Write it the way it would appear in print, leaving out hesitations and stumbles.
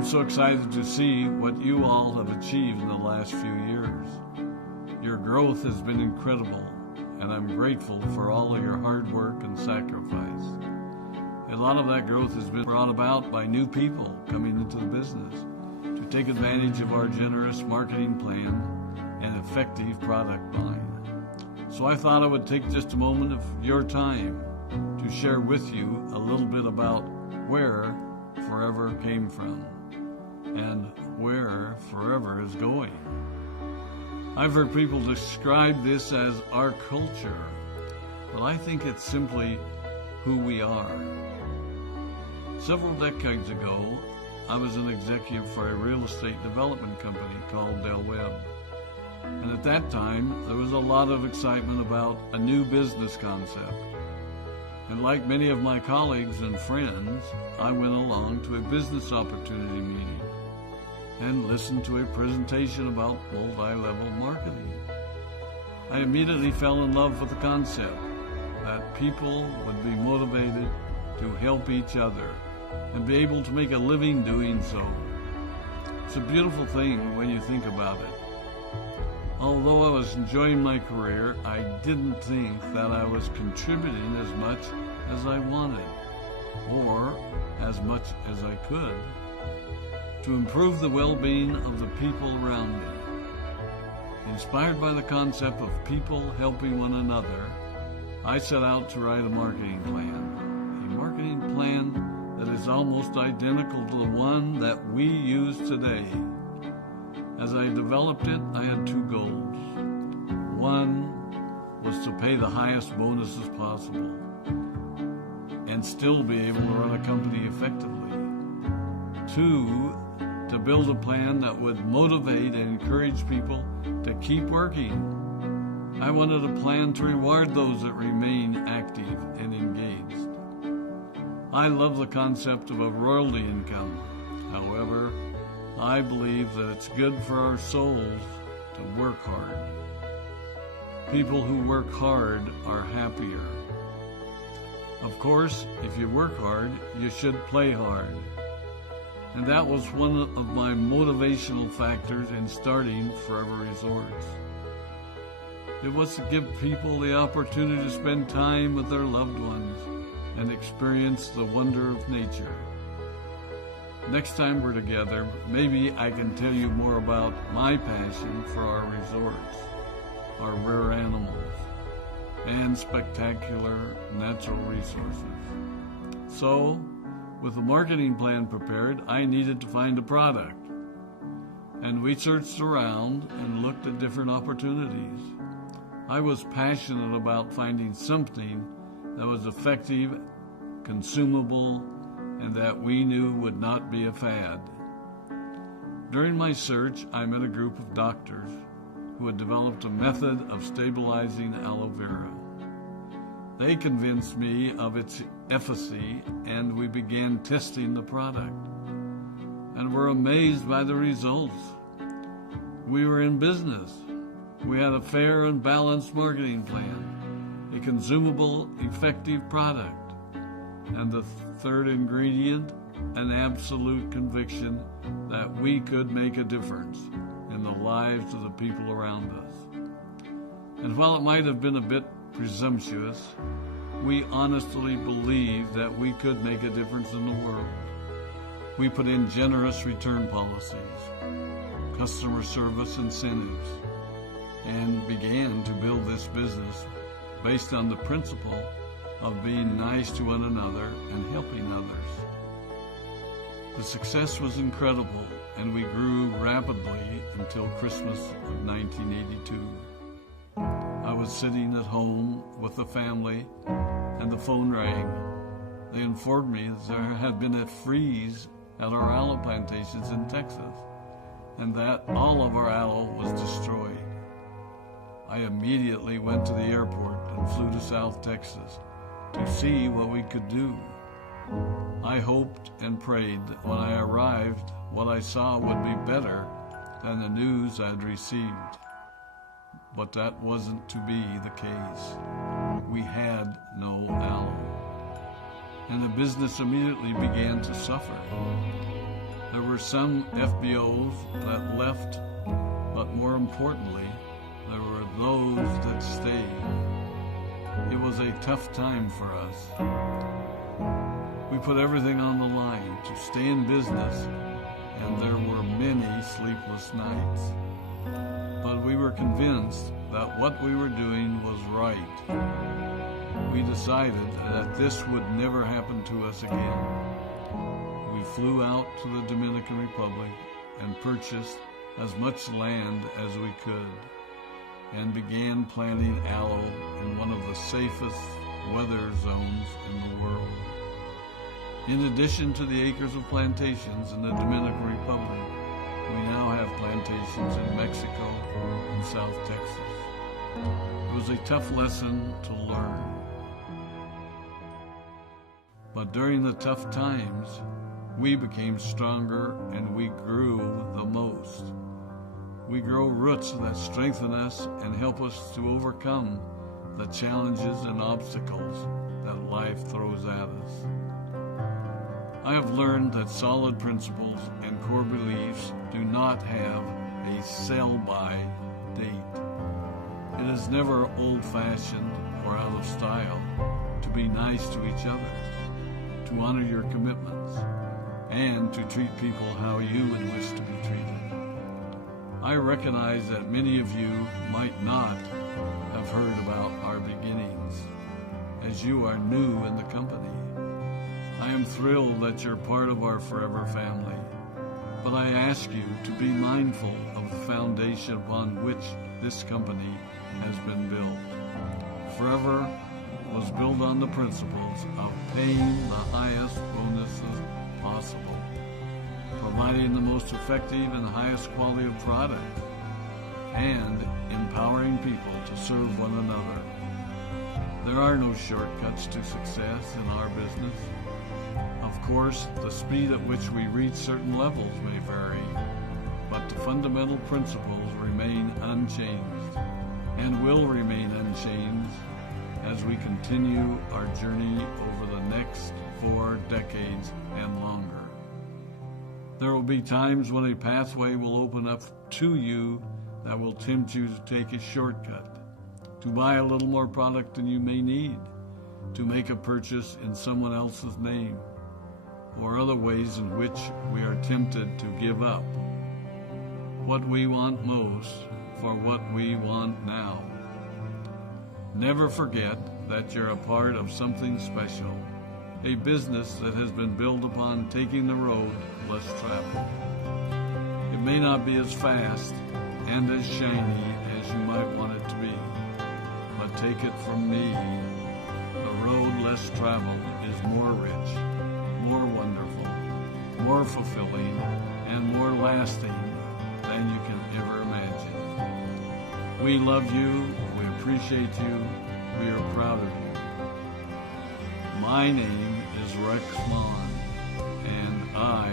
I'm so excited to see what you all have achieved in the last few years. Your growth has been incredible, and I'm grateful for all of your hard work and sacrifice. A lot of that growth has been brought about by new people coming into the business to take advantage of our generous marketing plan and effective product line. So I thought I would take just a moment of your time to share with you a little bit about where Forever came from and where Forever is going. I've heard people describe this as our culture, but I think it's simply who we are. Several decades ago, I was an executive for a real estate development company called Del Webb. And at that time, there was a lot of excitement about a new business concept. And like many of my colleagues and friends, I went along to a business opportunity meeting and listened to a presentation about multi-level marketing. I immediately fell in love with the concept that people would be motivated to help each other and be able to make a living doing so. It's a beautiful thing when you think about it. Although I was enjoying my career, I didn't think that I was contributing as much as I wanted, or as much as I could, to improve the well-being of the people around me. Inspired by the concept of people helping one another, I set out to write a marketing plan that is almost identical to the one that we use today. As I developed it, I had two goals. One was to pay the highest bonuses possible and still be able to run a company effectively. Two, to build a plan that would motivate and encourage people to keep working. I wanted a plan to reward those that remain active and engaged. I love the concept of a royalty income. However, I believe that it's good for our souls to work hard. People who work hard are happier. Of course, if you work hard, you should play hard. And that was one of my motivational factors in starting Forever Resorts. It was to give people the opportunity to spend time with their loved ones and experience the wonder of nature. Next time we're together, maybe I can tell you more about my passion for our resorts, our rare animals, and spectacular natural resources. So, with the marketing plan prepared, I needed to find a product. And we searched around and looked at different opportunities. I was passionate about finding something that was effective, consumable, and that we knew would not be a fad. During my search, I met a group of doctors who had developed a method of stabilizing aloe vera. They convinced me of its efficacy, and we began testing the product, and were amazed by the results. We were in business. We had a fair and balanced marketing plan, a consumable, effective product, and the third ingredient, an absolute conviction that we could make a difference in the lives of the people around us. And while it might have been a bit presumptuous, we honestly believed that we could make a difference in the world. We put in generous return policies, customer service incentives, and began to build this business based on the principle of being nice to one another and helping others. The success was incredible, and we grew rapidly until Christmas of 1982. I was sitting at home with the family, and the phone rang. They informed me that there had been a freeze at our aloe plantations in Texas, and that all of our aloe was destroyed. I immediately went to the airport and flew to South Texas to see what we could do. I hoped and prayed that when I arrived, what I saw would be better than the news I'd received. But that wasn't to be the case. We had no aloe, and the business immediately began to suffer. There were some FBOs that left, but more importantly, there were those that stayed. It was a tough time for us. We put everything on the line to stay in business, and there were many sleepless nights. But we were convinced that what we were doing was right. We decided that this would never happen to us again. We flew out to the Dominican Republic and purchased as much land as we could and began planting aloe in one of the safest weather zones in the world. In addition to the acres of plantations in the Dominican Republic, we now have plantations in Mexico and South Texas. It was a tough lesson to learn. But during the tough times, we became stronger and we grew the most. We grow roots that strengthen us and help us to overcome the challenges and obstacles that life throws at us. I have learned that solid principles and core beliefs do not have a sell-by date. It is never old-fashioned or out of style to be nice to each other, to honor your commitments, and to treat people how you would wish to be treated. I recognize that many of you might not have heard about our beginnings, as you are new in the company. I am thrilled that you're part of our forever family, but I ask you to be mindful of the foundation upon which this company has been built. Forever was built on the principles of paying the highest bonuses possible, providing the most effective and highest quality of product, and empowering people to serve one another. There are no shortcuts to success in our business. Of course, the speed at which we reach certain levels may vary, but the fundamental principles remain unchanged and will remain unchanged as we continue our journey over the next 4 decades and longer. There will be times when a pathway will open up to you that will tempt you to take a shortcut, to buy a little more product than you may need, to make a purchase in someone else's name, or other ways in which we are tempted to give up what we want most for what we want now. Never forget that you're a part of something special, a business that has been built upon taking the road less traveled. It may not be as fast and as shiny as you might want it to be, but take it from me, the road less traveled is more rich, more wonderful, more fulfilling, and more lasting than you can ever imagine. We love you, we appreciate you, we are proud of you. My name is Rex and I